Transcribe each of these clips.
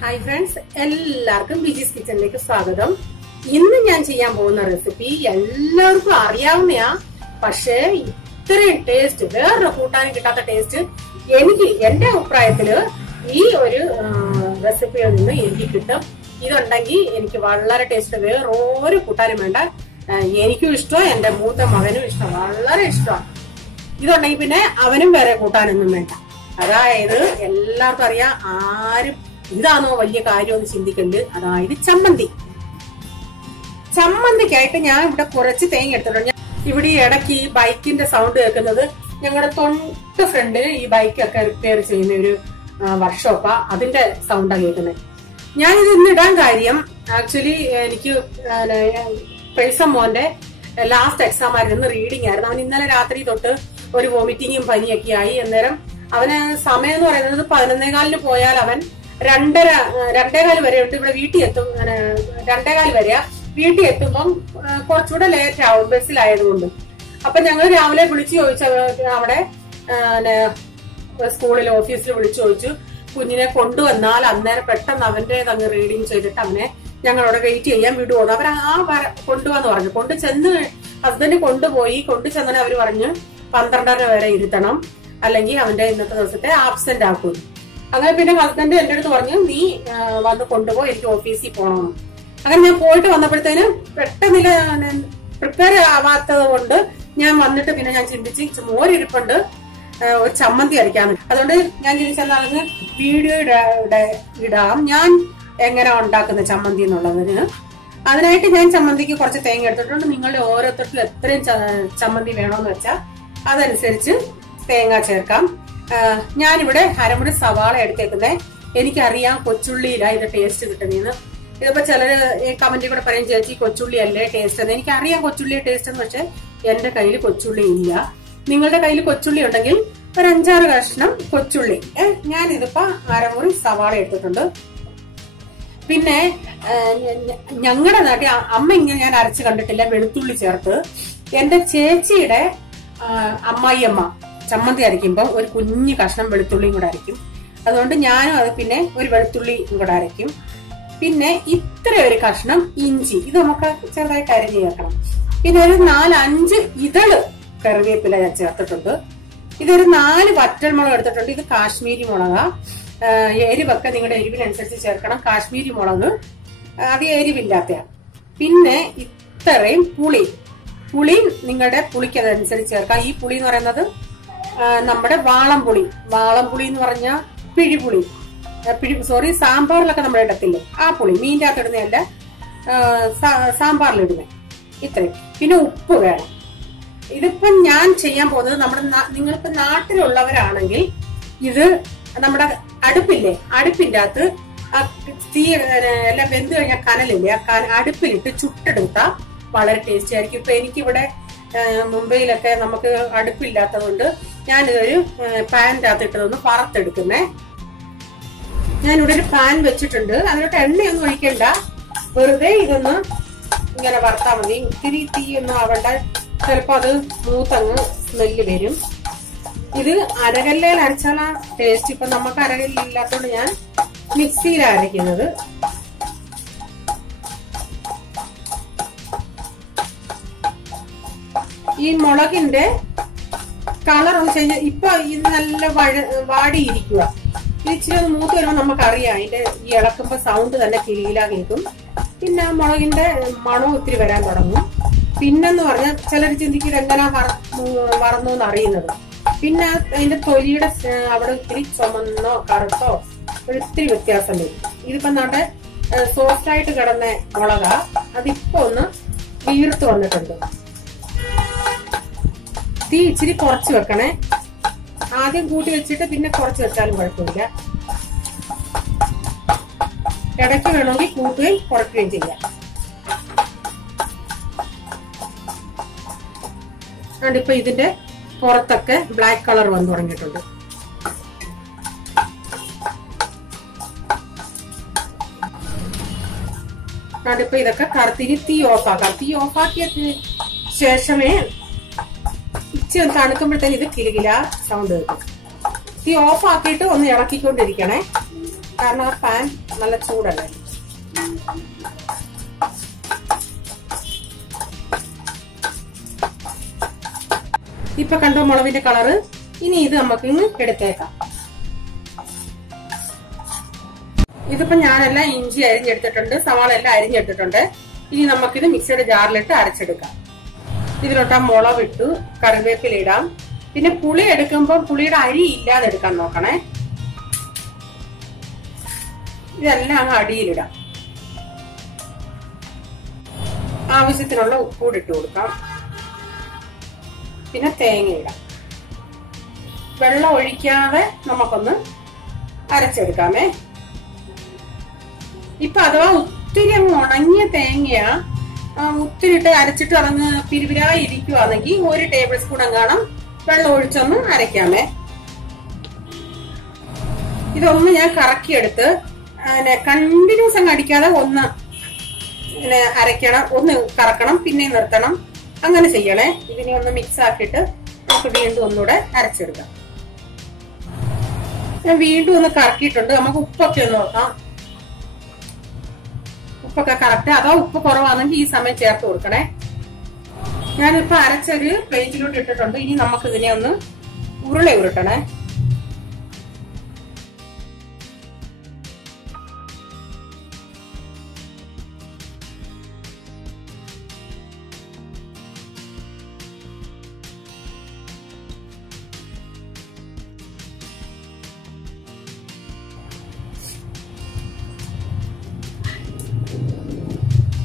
Hi friends, എല്ലാവർക്കും ബിജീസ് കിച്ചണിലേക്ക് സ്വാഗതം. ഇന്ന് ഞാൻ ചെയ്യാൻ പോകുന്ന റെസിപ്പി എല്ലാവർക്കും അറിയാവുന്നയാ. പക്ഷേ ഇത്രയും ടേസ്റ്റ്, വേറൊരു കൂട്ടാനും കിട്ടാത്ത ടേസ്റ്റ് എനിക്ക് എന്റെ അഭിപ്രായത്തില് ഈ ഒരു റെസിപ്പിയിൽ നിന്ന് എനിക്ക് കിട്ടും. ഇതുണ്ടെങ്കിൽ എനിക്ക് വളരെ ടേസ്റ്റ്, വേറൊരു കൂട്ടാനും വേണ്ട. എനിക്കും ഇഷ്ടം, എന്റെ മൂത്ത മകനും ഇഷ്ടം, വളരെ ഇഷ്ടമാണ്. ഇതുണ്ടെങ്കിൽ പിന്നെ അവനും വേറെ കൂട്ടാനൊന്നും വേണ്ട. അതായത് എല്ലാവർക്കും അറിയാം, ആരും ഇതാണോ വലിയ കാര്യമൊന്നും ചിന്തിക്കണ്ട്. അതായത് ചമ്മന്തിക്കായിട്ട് ഞാൻ ഇവിടെ കുറച്ച് തേങ്ങ എടുത്തിട്ടുണ്ട്. ഇവിടെ ഈ ഇടയ്ക്ക് ഈ ബൈക്കിന്റെ സൗണ്ട് കേൾക്കുന്നത് ഞങ്ങളുടെ തൊട്ട് ഫ്രണ്ടില് ഈ ബൈക്കൊക്കെ റിപ്പയർ ചെയ്യുന്ന ഒരു വർക്ക്ഷോപ്പാ, അതിന്റെ സൗണ്ടാണ് കേൾക്കുന്നത്. ഞാനിത് ഇന്ന് ഇടാൻ കാര്യം, ആക്ച്വലി എനിക്ക് പ്രൈസം മോന്റെ ലാസ്റ്റ് എക്സാം ആയിരുന്നു, റീഡിംഗ് ആയിരുന്നു. അവൻ ഇന്നലെ രാത്രി തൊട്ട് ഒരു വോമിറ്റിങ്ങും പനിയൊക്കെ ആയി. അന്നേരം അവന് സമയം എന്ന് പറയുന്നത് 11:15 പോയാൽ അവൻ 2:15 വരെ ഉണ്ട്. ഇവിടെ വീട്ടിൽ എത്തും, 2:15 വരെയാ. വീട്ടിൽ എത്തുമ്പം കുറച്ചുകൂടെ ലേറ്റ് ആവും ബസ്സിലായതുകൊണ്ട്. അപ്പൊ ഞങ്ങൾ രാവിലെ വിളിച്ചു ചോദിച്ചു, അവിടെ സ്കൂളിൽ ഓഫീസിൽ വിളിച്ചു ചോദിച്ചു, കുഞ്ഞിനെ കൊണ്ടുവന്നാൽ അന്നേരം പെട്ടെന്ന് അവന്റെ അങ്ങ് റീഡിങ് ചെയ്തിട്ട് അവനെ ഞങ്ങളവിടെ വെയിറ്റ് ചെയ്യാൻ വിടുവോ. അവർ കൊണ്ടുവന്ന് പറഞ്ഞു. ഹസ്ബൻഡ് കൊണ്ടുപോയി. കൊണ്ടുചെന്നാൽ അവര് പറഞ്ഞു 12:30 വരെ ഇരുത്തണം, അല്ലെങ്കിൽ അവന്റെ ഇന്നത്തെ ദിവസത്തെ ആബ്സെന്റ് ആക്കും. അങ്ങനെ പിന്നെ ഹസ്ബൻഡ് എന്റെ അടുത്ത് പറഞ്ഞു, നീ വന്ന് കൊണ്ടുപോ, എനിക്ക് ഓഫീസിൽ പോകണം. അങ്ങനെ ഞാൻ പോയിട്ട് വന്നപ്പോഴത്തേനും പെട്ടെന്നില്ല പ്രിപ്പയർ ആവാത്തത് കൊണ്ട് ഞാൻ വന്നിട്ട് പിന്നെ ഞാൻ ചിന്തിച്ച് മോരിരിപ്പുണ്ട്, ഒരു ചമ്മന്തി അരയ്ക്കാന്ന്. അതുകൊണ്ട് ഞാൻ ചിന്തിച്ചെന്നാണെങ്കിൽ വീഡിയോ ഇടാം ഞാൻ എങ്ങനെ ഉണ്ടാക്കുന്ന ചമ്മന്തി എന്നുള്ളതിന്. അതിനായിട്ട് ഞാൻ ചമ്മന്തിക്ക് കുറച്ച് തേങ്ങ എടുത്തിട്ടുണ്ട്. നിങ്ങളുടെ ഓരോരുത്തർക്കും എത്രയും ചമ്മന്തി വേണമെന്ന് വെച്ചാൽ അതനുസരിച്ച് തേങ്ങ ചേർക്കാം. ഞാനിവിടെ അരമുറി സവാള എടുത്തേക്കുന്നത്. എനിക്കറിയാം കൊച്ചുള്ളിയില്ല ഇത് ടേസ്റ്റ് കിട്ടുന്നതെന്ന്. ഇതിപ്പോ ചിലര് കമന്റിൽ കൂടെ പറയും, ചേച്ചി കൊച്ചുള്ളി അല്ലേ ടേസ്റ്റ് എന്ന്. എനിക്കറിയാം കൊച്ചുള്ളിയെ ടേസ്റ്റ് എന്ന്, പക്ഷെ എന്റെ കയ്യിൽ കൊച്ചുള്ളി ഇല്ല. നിങ്ങളുടെ കയ്യിൽ കൊച്ചുള്ളി ഉണ്ടെങ്കിൽ ഒരു 5-6 കഷ്ണം കൊച്ചുള്ളി. ഞാനിതിപ്പോ അരമുറി സവാള എടുത്തിട്ടുണ്ട്. പിന്നെ ഞങ്ങളുടെ നാട്ടിൽ അമ്മ ഇങ്ങനെ ഞാൻ അരച്ച് കണ്ടിട്ടില്ല, വെളുത്തുള്ളി ചേർത്ത്. എന്റെ ചേച്ചിയുടെ അമ്മായിയമ്മ ചമ്മന്തി അരയ്ക്കുമ്പോ ഒരു കുഞ്ഞു കഷ്ണം വെളുത്തുള്ളിയും കൂടെ അരയ്ക്കും. അതുകൊണ്ട് ഞാനും അത് പിന്നെ ഒരു വെളുത്തുള്ളി കൂടെ അരയ്ക്കും. പിന്നെ ഇത്ര ഒരു കഷ്ണം ഇഞ്ചി, ഇത് നമുക്ക് ചെറുതായിട്ട് അരിഞ്ഞ് ചേർക്കണം. പിന്നെ ഒരു 4-5 ഇതള് കറിവേപ്പില ഞാൻ ചേർത്തിട്ടുണ്ട്. ഇതൊരു 4 വറ്റൽമുളക് എടുത്തിട്ടുണ്ട്. ഇത് കാശ്മീരി മുളകാ. എരിവൊക്കെ നിങ്ങളുടെ എരിവിനനുസരിച്ച് ചേർക്കണം. കാശ്മീരി മുളക് അത് എരിവില്ലാത്തയാണ്. പിന്നെ ഇത്രയും പുളി നിങ്ങളുടെ പുളിക്കതനുസരിച്ച് ചേർക്കാം. ഈ പുളി എന്ന് പറയുന്നത് നമ്മുടെ വാളംപുളി എന്ന് പറഞ്ഞാൽ പിഴിപുളി, സാമ്പാറിലൊക്കെ നമ്മൾ ഇടത്തില്ലേ ആ പുളി, മീൻ്റെ അകത്ത് ഇടുന്നതല്ല, സാമ്പാറിലിടുന്നേ. ഇത്രയും. പിന്നെ ഉപ്പ് വേണം. ഇതിപ്പം ഞാൻ ചെയ്യാൻ പോകുന്നത്, നിങ്ങൾക്ക് നാട്ടിലുള്ളവരാണെങ്കിൽ ഇത് നമ്മുടെ അടുപ്പിന്റെ അകത്ത് തീ എല്ലാം വെന്ത് കഴിഞ്ഞാൽ കനലില്ലേ, ആ അടുപ്പിലിട്ട് ചുട്ടെടുത്താൽ വളരെ ടേസ്റ്റി ആയിരിക്കും. ഇപ്പൊ എനിക്കിവിടെ മുംബൈയിലൊക്കെ നമുക്ക് അടുപ്പില്ലാത്തത് കൊണ്ട് ഞാനിതൊരു പാനിന്റെ അകത്ത് ഇട്ടതൊന്ന് വറുത്തെടുക്കുന്നേ. ഞാനിവിടെ ഒരു പാൻ വെച്ചിട്ടുണ്ട്. അതിലോട്ട് എണ്ണയൊന്നും ഒഴിക്കണ്ട, വെറുതെ ഇതൊന്ന് ഇങ്ങനെ വറുത്താൽ മതി. ഒത്തിരി തീയൊന്നും ആവണ്ട, ചിലപ്പോ അത് മൂത്തങ്ങ് സ്മെല്ല് വരും. ഇത് അരകല്ലയിൽ അരച്ചാലാ ടേസ്റ്റ്. ഇപ്പൊ നമുക്ക് അരകല്ലില്ലാത്തോണ്ട് ഞാൻ മിക്സിയിലാണ് അരയ്ക്കുന്നത്. ഈ മുളകിന്റെ കളർ ഒന്ന് ചേഞ്ച്. ഇപ്പൊ ഇത് നല്ല വാടിയിരിക്കുക. ഇച്ചിരി ഒന്ന് മൂത്ത് വരുമ്പോൾ നമുക്കറിയാം, അതിന്റെ ഈ ഇളക്കുമ്പോ സൗണ്ട് തന്നെ കിളിയിലാ കേൾക്കും. പിന്നെ മുളകിന്റെ മണവും ഒത്തിരി വരാൻ തുടങ്ങും. പിന്നെന്ന് പറഞ്ഞാൽ ചിലർ ചിന്തിക്കും ഇതെങ്ങനെ വറന്നു എന്ന് അറിയുന്നത്. പിന്നെ അതിന്റെ തൊലിയുടെ അവിടെ ഇത്തിരി ചുമന്നോ കറുത്തോ ഒരിത്തിരി വ്യത്യാസം വരും. ഇതിപ്പോ നമ്മുടെ സോഫ്റ്റ് ആയിട്ട് കിടന്ന മുളകാ, അതിപ്പോ ഒന്ന് വീർത്ത് വന്നിട്ടുണ്ട്. തീ ഇച്ചിരി കുറച്ച് വെക്കണേ. ആദ്യം കൂട്ടി വെച്ചിട്ട് പിന്നെ കുറച്ച് വെച്ചാലും കുഴപ്പമില്ല. ഇടയ്ക്ക് വേണമെങ്കിൽ കൂട്ടുകയും കുറയ്ക്കുകയും ചെയ്യാം. അതുകൊണ്ടിപ്പോ ഇതിന്റെ പുറത്തൊക്കെ ബ്ലാക്ക് കളർ വന്നു തുടങ്ങിയിട്ടുണ്ട്. അതുകൊണ്ടിപ്പോ ഇതൊക്കെ കറുത്തിരി തീ ഓഫാക്കാം. തീ ഓഫാക്കിയ ശേഷമേ ഇച്ചിരി തണുക്കുമ്പോഴത്തേന് ഇത് കിലുകില സൗണ്ട് കേൾക്കും. തീ ഓഫ് ആക്കിയിട്ട് ഒന്ന് ഇളക്കിക്കൊണ്ടിരിക്കണേ. കാരണം ആ പാൻ നല്ല ചൂടല്ലേ. ഇപ്പൊ കണ്ടോ മുളകിന്റെ കളറ്. ഇനി ഇത് നമുക്ക് ഇന്ന് എടുത്തേക്കാം. ഇതിപ്പോ ഞാനെല്ലാം ഇഞ്ചി അരിഞ്ഞെടുത്തിട്ടുണ്ട്, സവാള എല്ലാം അരിഞ്ഞെടുത്തിട്ടുണ്ട്. ഇനി നമുക്കിത് മിക്സിയുടെ ജാറിലിട്ട് അരച്ചെടുക്കാം. ഇതിലോട്ട് മുളക് ഇട്ടു, കറിവേപ്പില ഇടാം. പിന്നെ പുളി എടുക്കുമ്പോൾ പുളിയുടെ അരി ഇല്ലാതെ എടുക്കാൻ നോക്കണേ. ഇതെല്ലാം അങ്ങ് അടിയിലിടാം. ആവശ്യത്തിനുള്ള ഉപ്പൂടി ഇട്ട് കൊടുക്കാം. പിന്നെ തേങ്ങ ഇടാം. വെള്ളം ഒഴിക്കാതെ നമുക്കൊന്ന് അരച്ചെടുക്കാമേ. ഇപ്പൊ അഥവാ ഒത്തിരി അങ്ങ് ഉണങ്ങിയ തേങ്ങയാ ഒത്തിരി ഇട്ട് അരച്ചിട്ട് അതങ്ങ് പിരിപിരായി ഇരിക്കുവാണെങ്കിൽ 1 ടേബിൾ സ്പൂൺ എങ്ങാണം വെള്ളം ഒഴിച്ചൊന്ന് അരയ്ക്കാമേ. ഇതൊന്ന് ഞാൻ കറക്കിയെടുത്ത് കണ്ടിന്യൂസ് അങ്ങ് അടിക്കാതെ ഒന്ന് അരയ്ക്കണം, ഒന്ന് കറക്കണം, പിന്നെ നിർത്തണം, അങ്ങനെ ചെയ്യണേ. ഇതിനെ ഒന്ന് മിക്സ് ആക്കിയിട്ട് നമുക്ക് വീണ്ടും ഒന്നുകൂടെ അരച്ചെടുക്കാം. ഞാൻ വീണ്ടും ഒന്ന് കറക്കിയിട്ടുണ്ട്. നമുക്ക് ഉപ്പൊക്കെ ഒന്ന് നോക്കാം. ഉപ്പൊക്കെ കറക്റ്റ്. അഥവാ ഉപ്പ് കുറവാണെങ്കിൽ ഈ സമയം ചേർത്ത് കൊടുക്കണേ. ഞാനിപ്പോ അരച്ചൊരു പ്ലേറ്റിലോട്ട് ഇട്ടിട്ടുണ്ട്. ഇനി നമുക്ക് ഇതിനെ ഒന്ന് ഉരുള.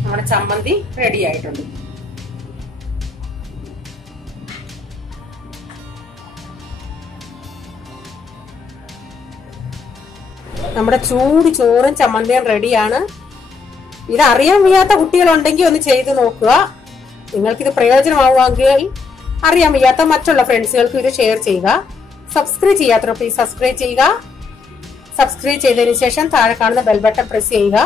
നമ്മുടെ ചമ്മന്തി റെഡി ആയിട്ടുണ്ട്. നമ്മുടെ ചൂട് ചോറും ചമ്മന്തിയും റെഡിയാണ്. ഇത് അറിയാൻ വയ്യാത്ത കുട്ടികളുണ്ടെങ്കിൽ ഒന്ന് ചെയ്ത് നോക്കുക. നിങ്ങൾക്കിത് പ്രയോജനമാവുമെങ്കിൽ അറിയാൻ വയ്യാത്ത മറ്റുള്ള ഫ്രണ്ട്സുകൾക്ക് ഇത് ഷെയർ ചെയ്യുക. സബ്സ്ക്രൈബ് ചെയ്യാത്തവർ പ്ലീസ് സബ്സ്ക്രൈബ് ചെയ്യുക. സബ്സ്ക്രൈബ് ചെയ്തതിനു ശേഷം താഴെ കാണുന്ന ബെൽ ബട്ടൺ പ്രസ് ചെയ്യുക.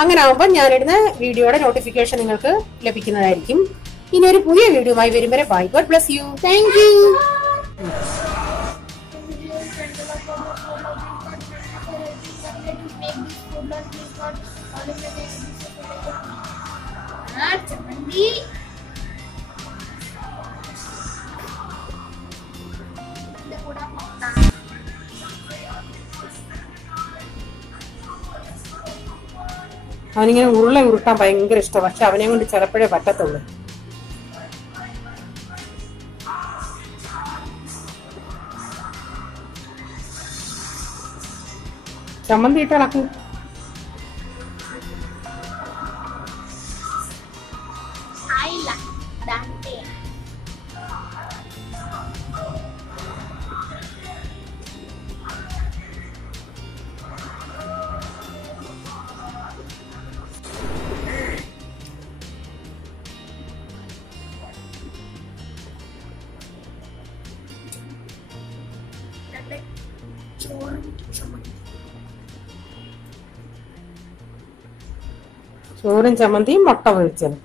അങ്ങനെ ആകുമ്പോൾ ഞാനിടുന്ന വീഡിയോയുടെ നോട്ടിഫിക്കേഷൻ നിങ്ങൾക്ക് ലഭിക്കുന്നതായിരിക്കും. ഇനി ഒരു പുതിയ വീഡിയോയുമായി വരും വരെ bye. God bless you. Thank you. അവനിങ്ങനെ ഉരുട്ടാൻ ഭയങ്കര ഇഷ്ടം. പക്ഷെ അവനെ കൊണ്ട് ചിലപ്പോഴേ പറ്റത്തുള്ളൂ. ചമ്മന്തി ഇട്ട് ഇളക്കും. ചോറും ചമ്മന്തിയും മുട്ട പൊരിച്ചതും.